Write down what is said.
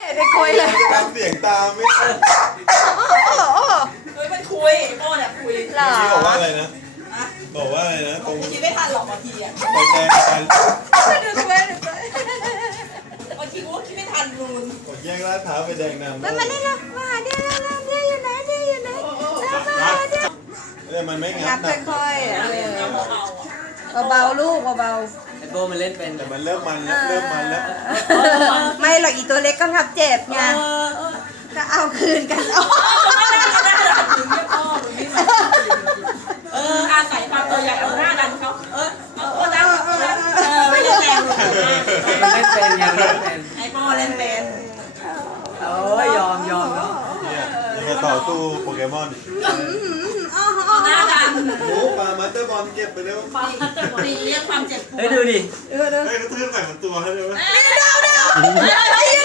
ได้คุยเลยทำเสียงตามไม่ได้เฮ้ยมันคุยโม่เนี่ยคุยหรอพี่บอกว่าอะไรนะบอกว่าอะไรนะตรงคิดไม่ทันหรอกบางทีอ่ะไฟแดงกันดูด้วยบางทีกูก็คิดไม่ทันรูนกดแยกลาดพร้าวไฟแดงนำมาได้แล้วมาเดี๋ยวอยู่ไหนเดี๋ยวอยู่ไหนเดี๋ยวมันไม่งังับบ นะค่อยเบาๆอ่ะๆเบาๆลูกเบาไอโบมันเล่นเป็นแต่มันเริ่มมันแล้วเริ่มมันแล้วๆไม่หรอกอีตัวเล็กก็ทับเจ็บไงก็เอาคืนกันเอาอาศัยความตัวใหญ่เอาหน้าดันเขาเอาตัวดันไม่ได้แรงมันเล่นเป็นยังเล่นเป็นไอ้โม่เล่นเป็นโอ้ยยอมเนาะเนี่ยยังจะต่อสู้โปเกมอนเอาหน้าดันหมูปลามาสเตอร์บอลเก็บไปเร็วตีเรียกความเจ็บปวดเฮ้ยดูดิเฮ้ยกระทืบใส่มันตัวให้เลยเฮ้ย